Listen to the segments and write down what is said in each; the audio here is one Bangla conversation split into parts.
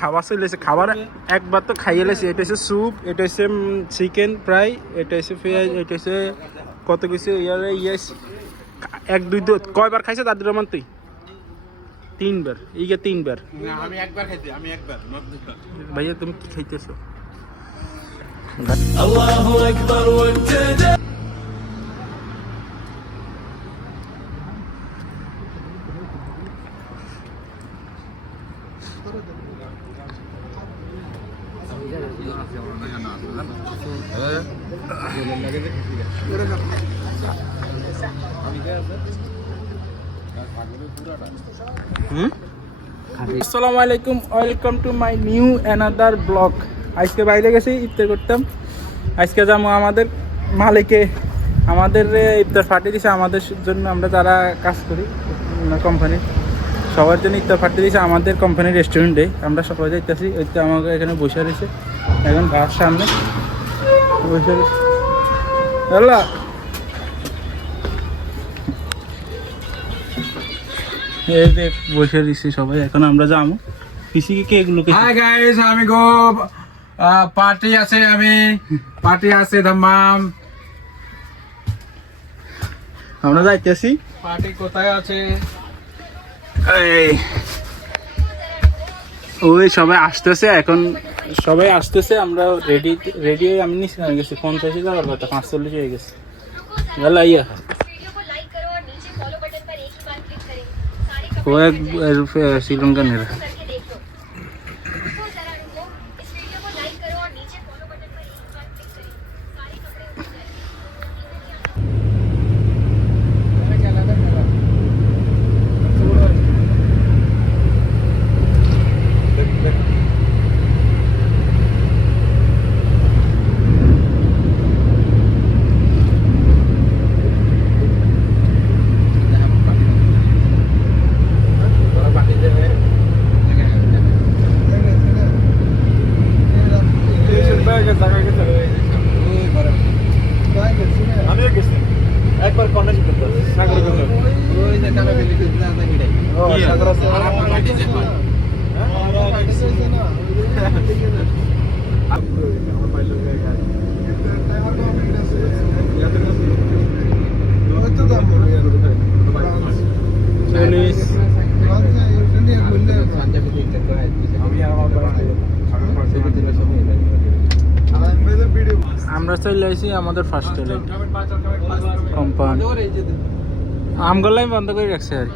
খাবার চলে এসে খাবার একবার তো খাইয়ে লেছে। এটা হচ্ছে স্যুপ, এটা হচ্ছে চিকেন ফ্রাই, এটা হচ্ছে পেঁয়াজ, এটা হচ্ছে কত কিছু ইয়াস 1 2 কয়বার খাইছে দাদুর রহমান তুই? 3বার। ইয়ে 3বার। আমি একবার খাইছি, আমি একবার। ভাইয়া তুমি কি খাইতেছো? আল্লাহু আকবার ওয়াজদা আসসালামু আলাইকুম, welcome to my new another blog. আজকে বাইরে গেছি ইফতার করতাম। আজকে যাবো আমাদের মালিকে আমাদের ইফতার পাঠিয়ে দিয়েছে আমাদের জন্য। আমরা যারা কাজ করি কোম্পানির সবার জন্য ইফতার পাঠিয়ে দিয়েছে আমাদের কোম্পানির রেস্টুরেন্টে। আমরা সবাই যাইতেছি। ওই তো আমাকে এখানে বসে রয়েছে, এখন ভাত সামনে বসে রয়েছে। এই যে বসে দিচ্ছি সবাই, এখন আমরা যাবো পিসিকে এগুলোকে। হাই গাইস, আমি গো পার্টি আছে, পার্টি আছে ধামাম। আমরা যাইতেছি। পার্টি কোথায় আছে? এই ওই সবাই আসতেছে, এখন সবাই আসতেছে। আমরা রেডি আমি নিচে হয়ে গেছি। 50 যাওয়ার কথা, 45 হয়ে গেছে। ইয়া वो एक श्रीलंका नहीं रहा। একবার কন্যাশি করতে সাগর ওই যে কানা বেলি করতে না গিড়াই ও সাগর আছে আর আপনার লাইট আছে না আমার পাইলো হয়ে গেল টাইমার তো আমি গেছে ইয়াতে গেছে ওই তো দাম বড় ইয়ার 40 ইন্ডিয়া খুললে পাঞ্জাবি দিতে তো আমি আর আমার সাগর পাশে দিলে সব আমরা চলে আসি আমাদের ফার্স্ট এলে কোম্পানি। আমগুলাই বন্ধ করে রাখছে আর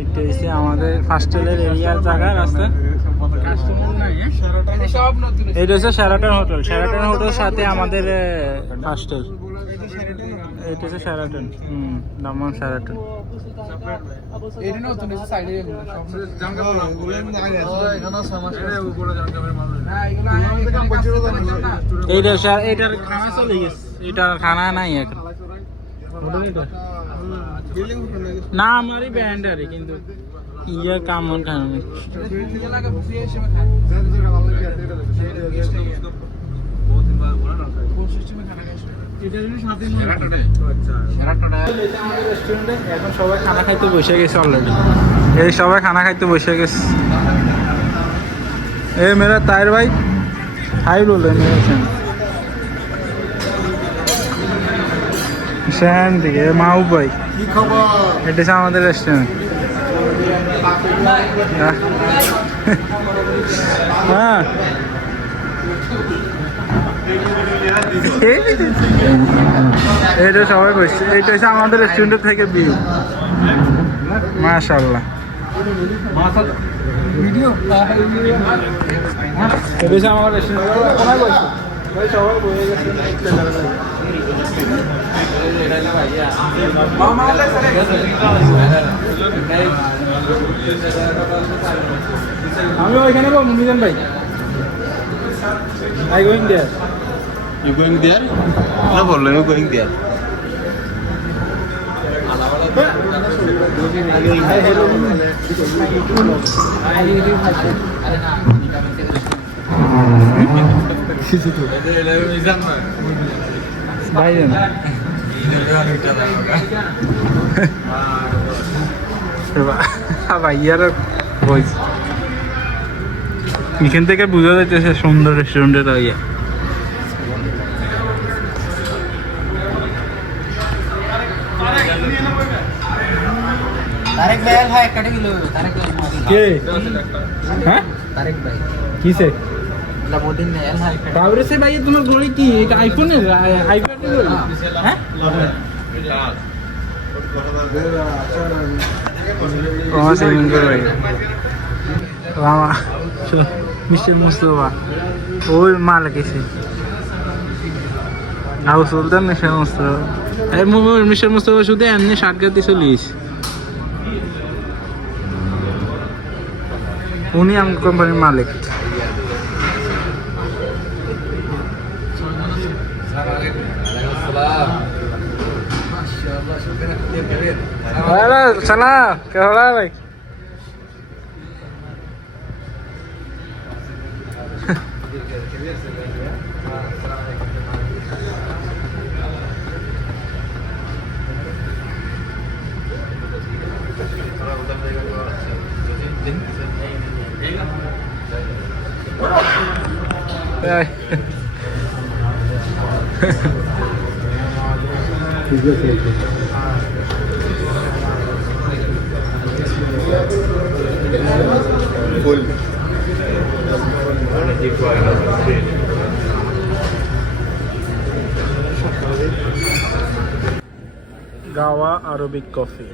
এটা হচ্ছে আমাদের ফার্স্ট এলের এরিয়ার জায়গা রাস্তা। এটা হচ্ছে শেরাটন হোটেল। শেরাটন হোটেল সাথে আমাদের ফার্স্ট এল। এটা হচ্ছে শেরাটন, দামাম শেরাটন। এটা না তো নিচে সাইডে সব জানগা বলে এখানে সমস্যা আছে উপরে জানগামের মানুষ না এগুলো এইটার খানা চলে গেছে। এটার খানা নাই এখন। না আমারই ব্যান্ড আরে, কিন্তু ইয়া কামন খানা নেই। এখন সবাই খানা খাইতে বসে গেছে অলরেডি। এই সবাই খানা খাইতে বসে গেছে। এ মেরা তাইর ভাই হাই বলে সেখান থেকে মাহবুব ভাই। কি খবর? এটা হচ্ছে আমাদের রেস্টুরেন্ট। হ্যাঁ এটা সবাই বসছে। এটা হচ্ছে আমাদের রেস্টুরেন্টের থেকে ভিউ। মাশাআল্লাহ। ভিডিও এটা হচ্ছে আমার রেস্টুরেন্ট। কোথায় বসছে ভাই? সবাই বসে গেছে। আমি ওইখানে বলবো মিজান ভাই। I going there. You going there? না বললো you going there. ভাইজান ভাইয়ার ভয়েস এখান থেকে বোঝা যাইতেছে সুন্দর রেস্টুরেন্টের ইয়ে। তারেক ভাই ভাই কাটে গেল তারেক ভাই কে হ্যাঁ তারেক ভাই কিসে না মোদিন ने एल हाई কাবরে সে ভাই তোমার গড়ি কি এটা আইফোনের আইপ্যাডের গড়ি হ্যাঁ কমা সেলিং করে ভাই রামা মিস্টার মুস্তফা ওই মালিক এসে আবু সুলতান মিস্টার মুস্তফা এই মিস্টার মুস্তফা শুধু এমনি শার্টগার দিয়ে চলিস উনি আম কোম্পানির মালিক Hola, salam. ¿Qué hola, güey? Ay. Gawa Arabic coffee.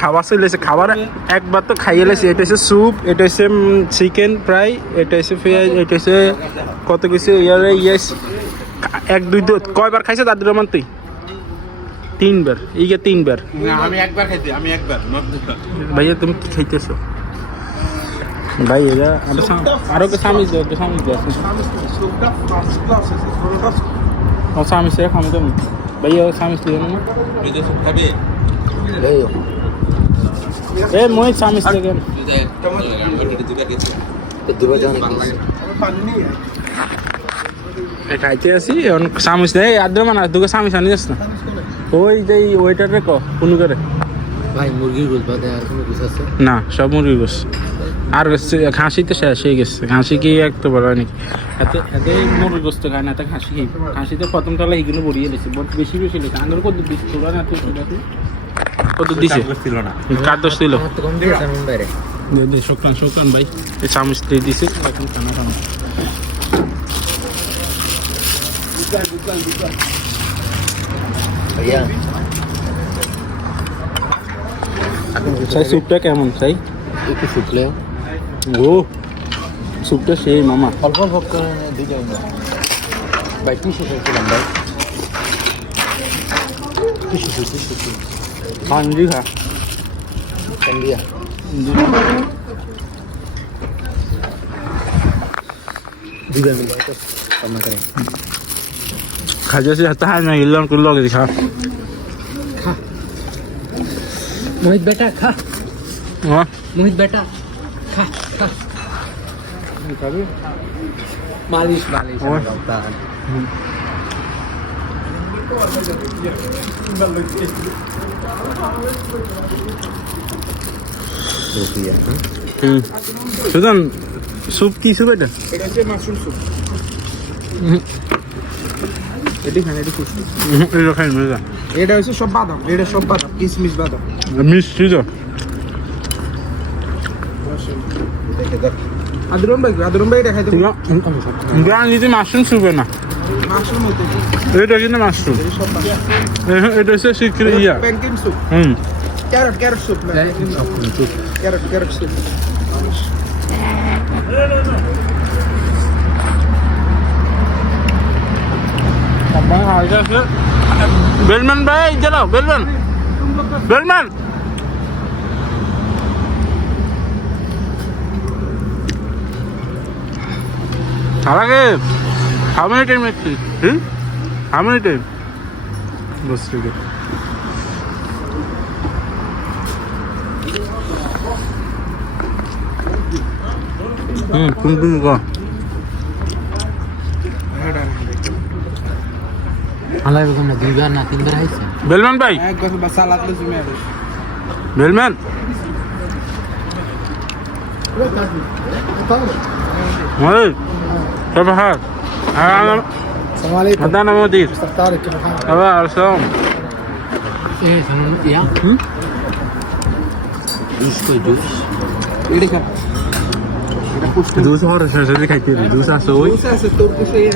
খাবার চলেছে খাবার একবার তো খাইয়ে লেছে এটা হচ্ছে স্যুপ এটা হচ্ছে চিকেন ফ্রাই এটা হচ্ছে পেঁয়াজ এটা হচ্ছে কত কিছু ইয়ারে ইয়েস এক দুই কয়বার খাইছে দাদুর রহমান তুই 3 বার ইয়ে 3 বার আমি একবার খাইছি আমি একবার ভাইয়া তুমি কি খাইতেছো ভাই এরা আরো কে সামিজ দাও কে সামিজ দাও সামিজ সে খামো তুমি ভাইয়া সামিজ দিও না খাবে এ মই সামিজ দেখেন খাইতে আসি সামিজ নেই আদ্র মানে দুটো সামিজ আনি যাস না ওই যে ওয়েটারে ক কোনো করে ভাই মুরগির গোল বাদে আর কোনো কিছু আছে না সব মুরগি গোস আর খাসি তো শেষ হয়ে গেছে খাসি কি একটু বড় হয় নাকি এতে এতে মুরগি গোস্ত খায় না এত খাসি খাই খাসিতে প্রথম তলা এইগুলো বড়িয়ে লেছে বেশি বেশি লেছে আঙুর কত দিস তোলা না তুই কত দিছে ছিল না কার দোষ ছিল কম দিয়েছে আমি বাইরে শুক্রান শুক্রান ভাই এই চামচ দিয়ে দিছে এখন খানা খানা ভাইয়া চাই স্যুপটা কেমন চাই একটু ফুটলে ও স্যুপটা সেই মামা অল্প অল্প করে দুইটা ভাই পিসে খেয়েছিলাম ভাই পিসে হান্ডি খা কান্দিয়া দুইটা মিলে কামনা করে খাইছে হাতে হাই না গেলাম কুল লগে খা मोहित बेटा खा হ্যাঁ मोहित बेटा खा खा খাবি मालिश मालिश और? সুদান স্যুপ কি স্যুপ এটা এটা হচ্ছে মাশরুম স্যুপ এটি খান এটি খুশি এটা খাই মজা এটা হচ্ছে সব বাদাম এটা সব বাদাম কিশমিশ বাদাম মিষ্টি তো আদরম ভাই দেখাইতে গ্রান দিতে মাশরুম স্যুপ না মাশরুম হইতে এটা কিন্তু মাশরুম সব বাদাম এটা হচ্ছে শিখরে ইয়া প্যানকেক স্যুপ ক্যারট স্যুপ না ক্যারট স্যুপ বেলম্যান ভাই চলো বেলম্যান বেলম্যান అలాగే how many time actually how many time बस ठीक है कुन कुन का আমার এরকম না 2 বার না 3 বার আইছে বেলমান ভাই একবার বাস সালাদ লো জুমে আইছে বেলমান ওই সবাই السلام عليكم مدانا مدير مستر طارق كيف حالك؟ تمام ارسام ايه سلام يا جوس كوي جوس ايه كان জুস হওয়ার সাথে খাইতে জুস আছে ওই جوس আছে তুর্কিশ এই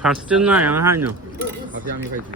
খাসতে না আমি খাই না আমি খাইছি